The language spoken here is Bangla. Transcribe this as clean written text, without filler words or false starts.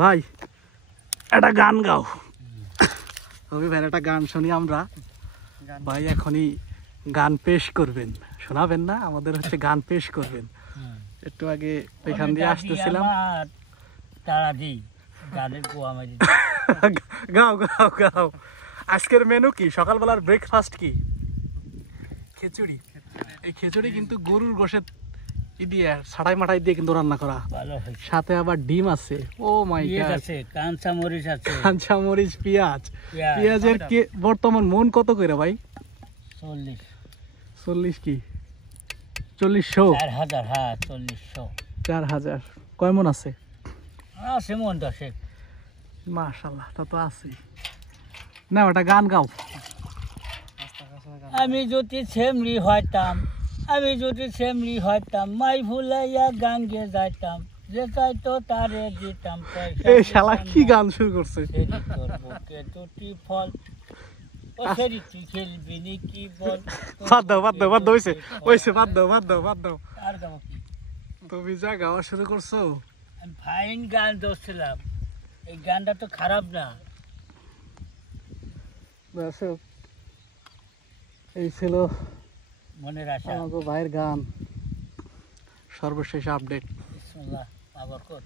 ভাই একটা গান গাও। রবি ভাই একটা গান শুনি আমরা। ভাই এখনই গান পেশ করবেন, শোনাবেন না? আমাদের হচ্ছে গান পেশ করবেন। একটু আগে এখান দিয়ে আসতেছিলাম। গাও গাও গাও। আজকের মেনু কি? সকালবেলার ব্রেকফাস্ট কি? খিচুড়ি। এই খিচুড়ি কিন্তু গরুর গোশে দিয়ে ছাড়াই মাটাই দিয়ে কিন্তু রান্না করা, সাথে আবার ডিম আছে। ও মাই গড, কাঁচা মরিচ আছে, কাঁচা মরিচ, পেঁয়াজ। পেঁয়াজের বর্তমান মন কত করে ভাই? 40। 40 কি 4000? 4000। হ্যাঁ 4000। 4000 কয় মন আছে? আছে মন 10। মাশাআল্লাহ, তা তো আছে। না ওটা গান গাও। আমি যদি সেমরি হইতাম, আমি যদি সেমরি হইতাম, মাই ভুলাইয়া গাঙ্গে যাইতাম, যে চাইতো তারে দিতাম। এই শালা কি গান শুরু করছে? বুকে দুটি ফল, ও সেরি তুই খেলবি নি কি বল। বাদ দাও বাদ দাও বাদ দাও, হইছে হইছে, বাদ দাও বাদ দাও বাদ দাও। আর গাবো কি? তুমি যা গাওয়া শুরু করছো। আমি ফাইন গান ধরছিলাম, এই গানটা তো খারাপ না। দর্শক, এই ছিল মনের আশা, আমাদের ভাইয়ের গান। সর্বশেষ আপডেট। বিসমিল্লাহ, আবার কর।